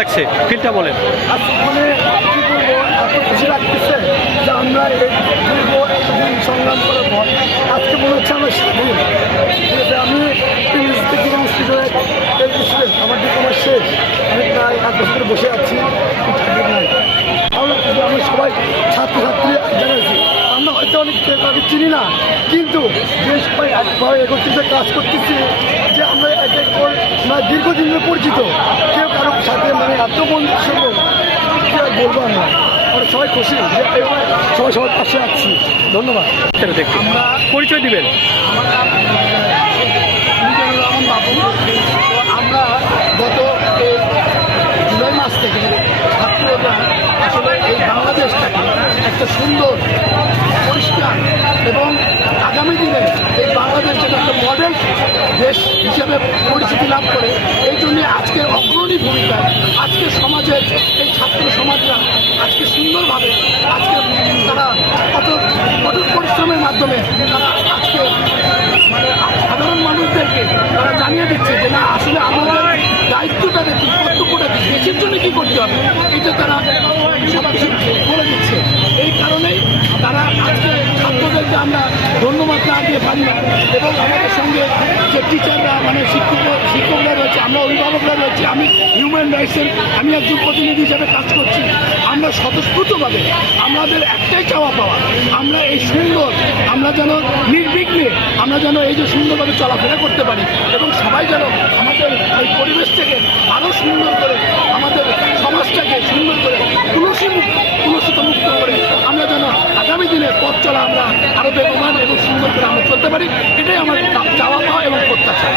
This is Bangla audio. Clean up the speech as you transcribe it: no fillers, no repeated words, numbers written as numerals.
লাগছে, ফিলটা বলেন। আজকে মানে কী বলবো, এত খুশি লাগতেছে যে আমরা এই দীর্ঘ একদিন সংগ্রাম করার পর আজকে মনে হচ্ছে আমরা স্বাধীন। ঠিক আছে, আমি জীবন স্টুডেন্ট আমার ডিপ্লোমা শেষ, আমি প্রায় 1 বছর বসে আছি, চাকরি নাই। আমরা সবাই ছাত্রছাত্রী জানাচ্ছি, আমরা হয়তো অনেক তাদের চিনি না, কিন্তু বেশ সবাই একভাবে একত্রিত কাজ করতেছি যে আমরা এক এক করে মানে দীর্ঘদিন ধরে পরিচিত, কেউ কারোর সাথে মানে এত বন্ধু সম্ভব কি আর বলবো। আমরা সবাই খুশি যে সবাই সবার পাশে আছি। ধন্যবাদ। আমরা পরিচয় দিবেন। রহমান বাবু। তো আমরা গত এই জুলাই মাস থেকে ছাত্ররা আসলে এই বাংলাদেশটাকে একটা সুন্দর, পরিষ্কার এবং আগামী দিনে এই বাংলাদেশ যেন একটা মডেল দেশ হিসেবে পরিচিতি লাভ করে, এই জন্যে আজকের অগ্রণী ভূমিকায় আজকের সমাজের এই ছাত্র সমাজরা আজকে সুন্দরভাবে আজকে তারা কঠোর পরিশ্রমের মাধ্যমে তারা আজকে মানে সাধারণ মানুষদেরকে তারা জানিয়ে দিচ্ছে যে না, আসলে আমাদের দায়িত্বটা কি, কর্তব্যটা কি, দেশের জন্য কী করতে হবে, এটা তারা সব কিছু বলে দিচ্ছে। এই কারণেই তারা আজকে ছাত্রদেরকে আমরা ধন্যবাদ না দিয়ে পারি না। এবং আমাদের সঙ্গে যে টিচাররা মানে শিক্ষকরা রয়েছে, আমরা অভিভাবকরা রয়েছে, আমি হিউম্যান রাইটসের আমি একজন প্রতিনিধি হিসেবে কাজ করছি। আমরা স্বতঃস্ফূর্তভাবে আমাদের একটাই চাওয়া পাওয়া, আমরা এই সুন্দর, আমরা যেন নির্বিঘ্নে আমরা যেন এই যে সুন্দরভাবে চলাফেরা করতে পারি এবং সবাই যেন আমাদের এই পরিবেশটাকে আরও সুন্দর করে, আমাদের সমাজটাকে সুন্দর করে কুলসিত মুক্ত করে আমরা যেন আগামী দিনে পথ চলা আমরা আরও বেগবান এবং সুন্দর করে আমরা চলতে পারি, এটাই আমার চাওয়া পাওয়া এবং প্রত্যাশা।